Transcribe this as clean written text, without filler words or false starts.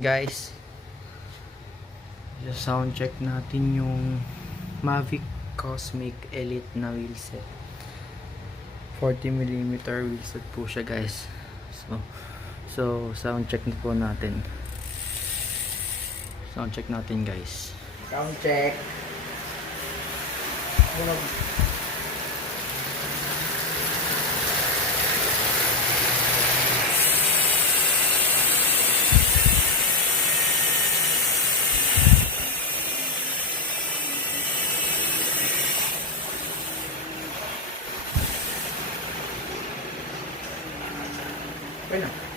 Guys, sound check natin yung Mavic Cosmic Elite na wheelset. 40mm wheelset po siya, guys. So sound check na po natin. Sound check natin, guys. Sound check. Bueno.